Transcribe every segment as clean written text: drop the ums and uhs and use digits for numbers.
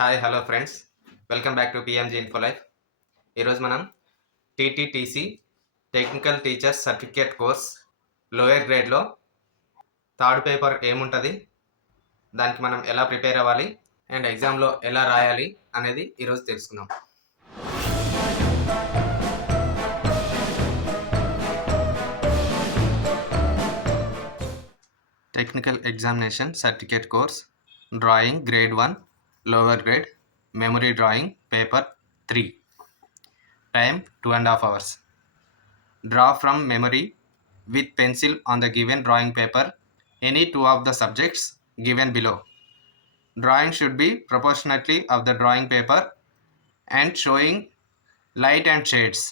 Hi hello friends, welcome back to PMG info life. ఈరోజు మనం TTTC technical teachers certificate course lower గ్రేడ్లో third paper ఏముంటుంది, దానికి మనం ఎలా ప్రిపేర్ అవ్వాలి అండ్ ఎగ్జామ్లో ఎలా రాయాలి అనేది ఈరోజు తెలుసుకుందాం. Technical examination certificate course drawing grade 1 lower grade memory drawing paper 3. Time 2.5 hours. Draw from memory with pencil on the given drawing paper any two of the subjects given below. Drawing should be proportionately of the drawing paper and showing light and shades.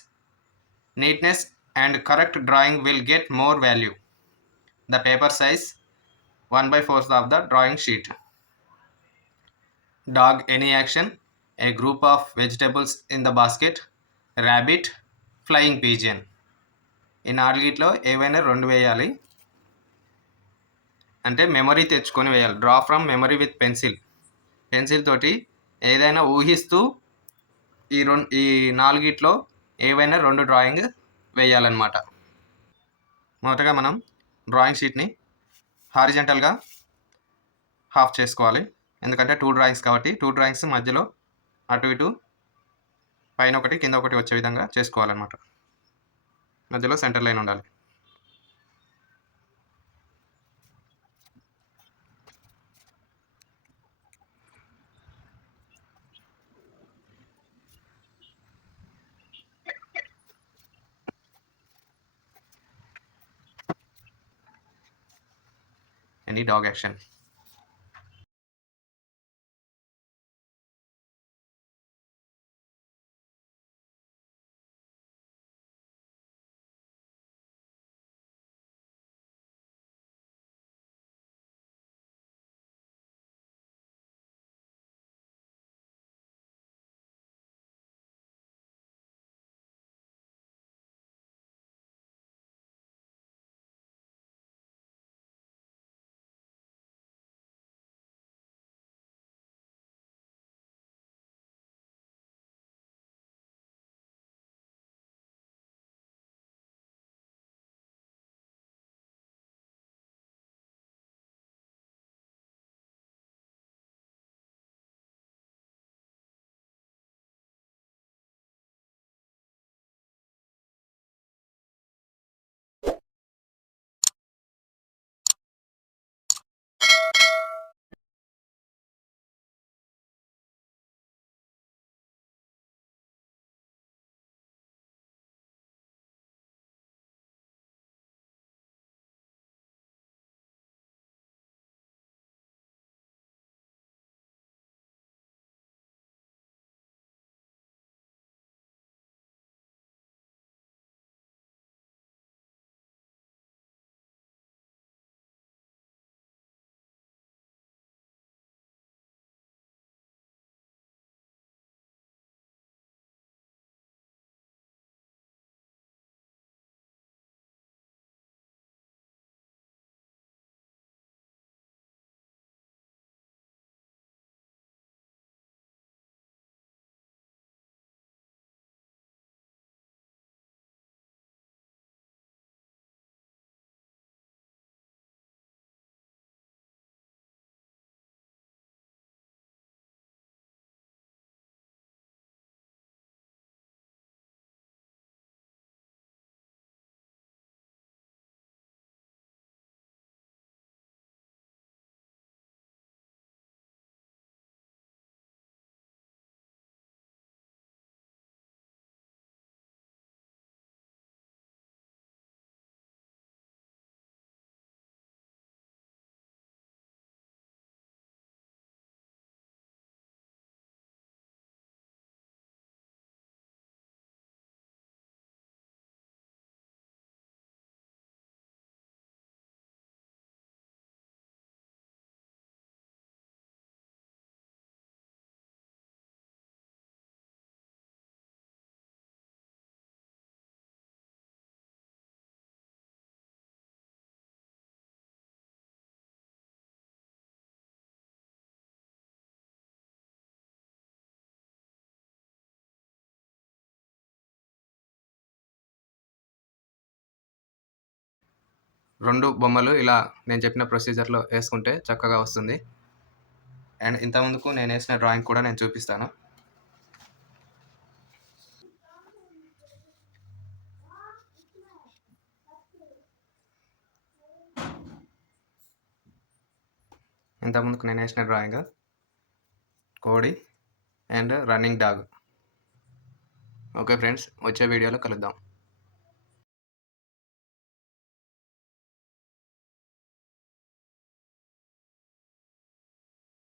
Neatness and correct drawing will get more value. The paper size 1/4 of the drawing sheet. Dog any action, a group of vegetables in the basket, rabbit, flying pigeon. ఈ నాలుగిట్లో ఏవైనా 2 వేయాలి, అంటే మెమరీ తెచ్చుకొని వేయాలి. Draw from memory with pencil తోటి ఏదైనా ఊహిస్తూ ఈ నాలుగిట్లో ఏవైనా 2 డ్రాయింగ్ వేయాలన్నమాట. మొదటగా మనం డ్రాయింగ్ షీట్ని హారిజంటల్గా హాఫ్ చేసుకోవాలి, ఎందుకంటే 2 డ్రాయింగ్స్ కాబట్టి 2 డ్రాయింగ్స్ మధ్యలో అటు ఇటు పైన ఒకటి కింద ఒకటి వచ్చే విధంగా చేసుకోవాలన్నమాట. మధ్యలో సెంటర్ లైన్ ఉండాలి. Any dog action. 2 బొమ్మలు ఇలా నేను చెప్పిన ప్రొసీజర్‌లో ఏసుకుంటే చక్కగా వస్తుంది. అండ్ ఇంతకుముందుకు నేనేసిన డ్రాయింగ్ కూడా నేను చూపిస్తాను. ఇంతకుముందుకు నేనేసిన డ్రాయింగ్ కోడి and running dog. Okay friends, వచ్చే వీడియోలో కలుద్దాం.